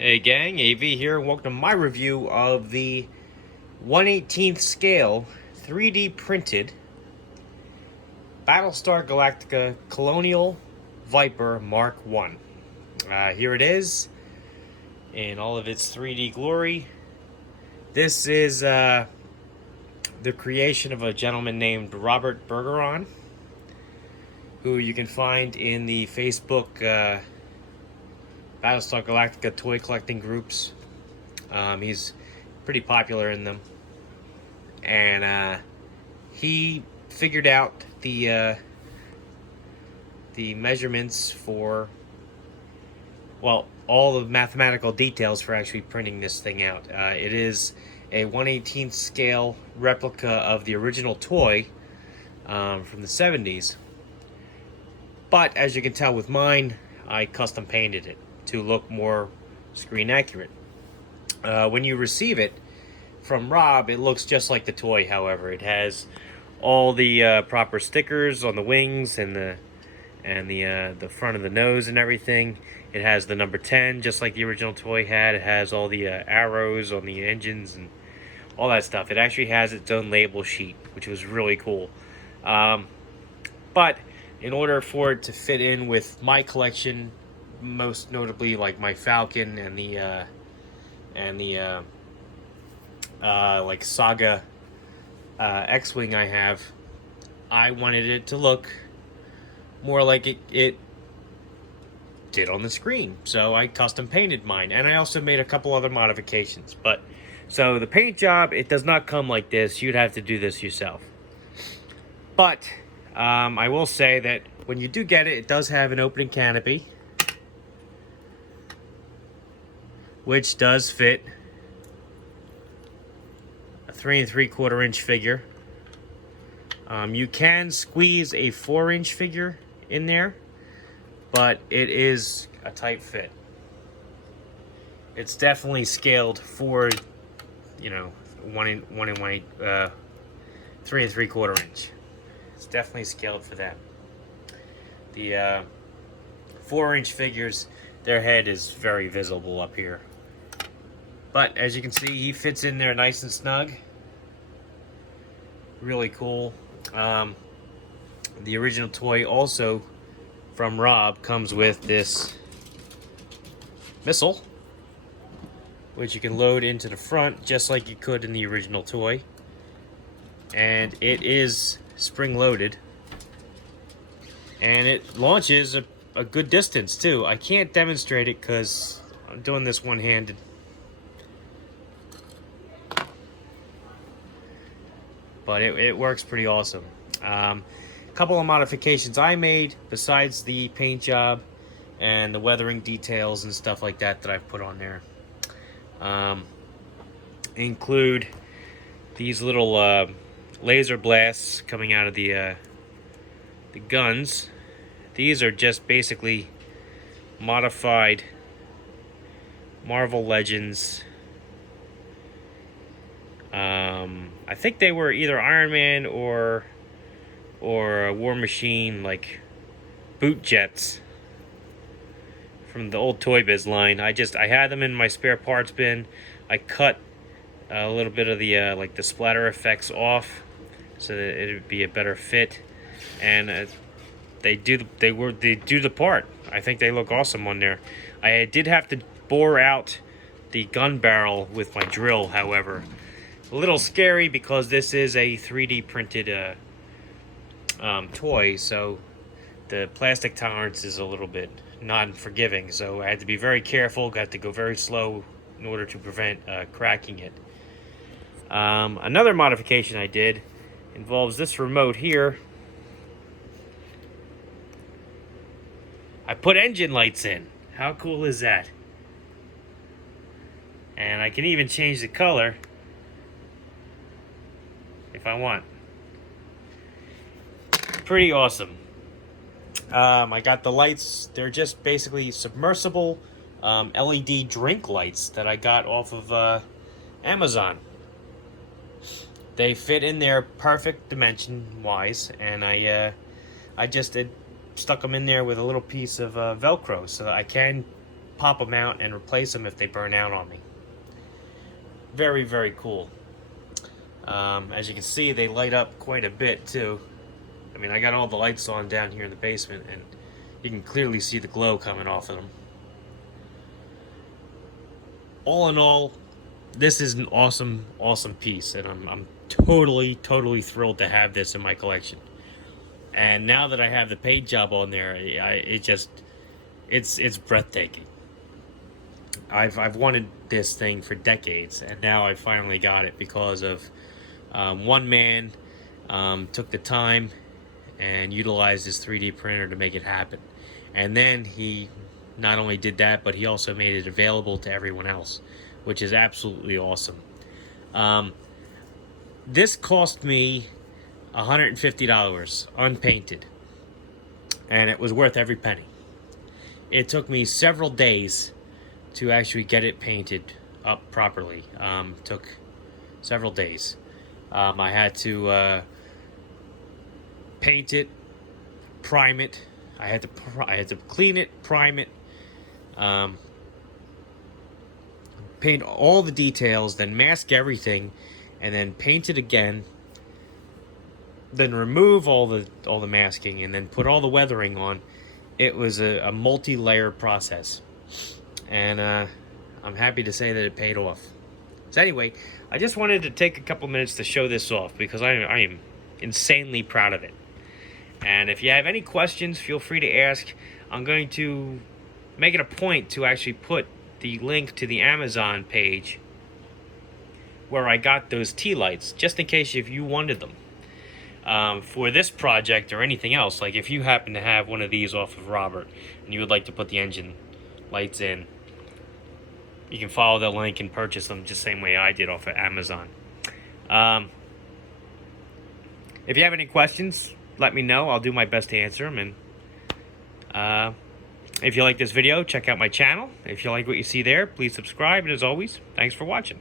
Hey gang, AV here, and welcome to my review of the 1/18th scale 3D printed Battlestar Galactica Colonial Viper Mark 1. Here it is in all of its 3D glory. This is the creation of a gentleman named Robert Bergeron, who you can find in the Facebook Battlestar Galactica toy collecting groups. He's pretty popular in them, and he figured out the measurements for, well, all the mathematical details for actually printing this thing out. It is a 1/18th scale replica of the original toy from the 70s, but as you can tell with mine, I custom painted it to look more screen accurate. When you receive it from Rob, it looks just like the toy. However, it has all the proper stickers on the wings and the front of the nose and everything. It has the number 10, just like the original toy had. It has all the arrows on the engines and all that stuff. It actually has its own label sheet, which was really cool. But in order for it to fit in with my collection, most notably like my Falcon and the like Saga X-Wing I have, I wanted it to look more like it did on the screen. So I custom painted mine, and I also made a couple other modifications. But so the paint job, it does not come like this. You'd have to do this yourself. But I will say that when you do get it, it does have an opening canopy, which does fit a 3 3/4 inch figure. You can squeeze a 4-inch figure in there, but it is a tight fit. It's definitely scaled for, you know, 1 1/8, 3 3/4 inch. It's definitely scaled for that. The 4-inch figures, their head is very visible up here. But as you can see, he fits in there nice and snug. Really cool. The original toy also from Rob comes with this missile, which you can load into the front just like you could in the original toy. And it is spring loaded. And it launches a good distance too. I can't demonstrate it because I'm doing this one-handed. But it works pretty awesome. A couple of modifications I made besides the paint job and the weathering details and stuff like that I've put on there include these little laser blasts coming out of the guns. These are just basically modified Marvel Legends. I think they were either Iron Man or a War Machine, like boot jets from the old Toy Biz line. I had them in my spare parts bin. I cut a little bit of the like the splatter effects off so that it would be a better fit, and they do the part. I think they look awesome on there. I did have to bore out the gun barrel with my drill, however. A little scary because this is a 3D printed toy, so the plastic tolerance is a little bit non-forgiving. So I had to be very careful, got to go very slow in order to prevent cracking it. Another modification I did involves this remote here. I put engine lights in. How cool is that? And I can even change the color if I want. Pretty awesome. I got the lights. They're just basically submersible LED drink lights that I got off of Amazon. They fit in there perfect dimension wise, and I just stuck them in there with a little piece of Velcro so that I can pop them out and replace them if they burn out on me. Very, very cool. As you can see, they light up quite a bit too. I mean, I got all the lights on down here in the basement, and you can clearly see the glow coming off of them. All in all, this is an awesome, awesome piece, and I'm totally, totally thrilled to have this in my collection. And now that I have the paint job on there, it's breathtaking. I've wanted this thing for decades, and now I finally got it because of one man took the time and utilized his 3D printer to make it happen. And then he not only did that, but he also made it available to everyone else, which is absolutely awesome. This cost me $150 unpainted, and it was worth every penny. It took me several days to actually get it painted up properly. Took several days. I had to paint it, prime it. I had to clean it, prime it, paint all the details, then mask everything, and then paint it again. Then remove all the masking, and then put all the weathering on. It was a multi-layer process, and I'm happy to say that it paid off. So anyway, I just wanted to take a couple minutes to show this off because I am insanely proud of it. And if you have any questions, feel free to ask. I'm going to make it a point to actually put the link to the Amazon page where I got those tea lights, just in case if you wanted them. For this project or anything else, like if you happen to have one of these off of Robert and you would like to put the engine lights in, you can follow the link and purchase them just the same way I did off of Amazon. If you have any questions, let me know. I'll do my best to answer them. And if you like this video, check out my channel. If you like what you see there, please subscribe. And as always, thanks for watching.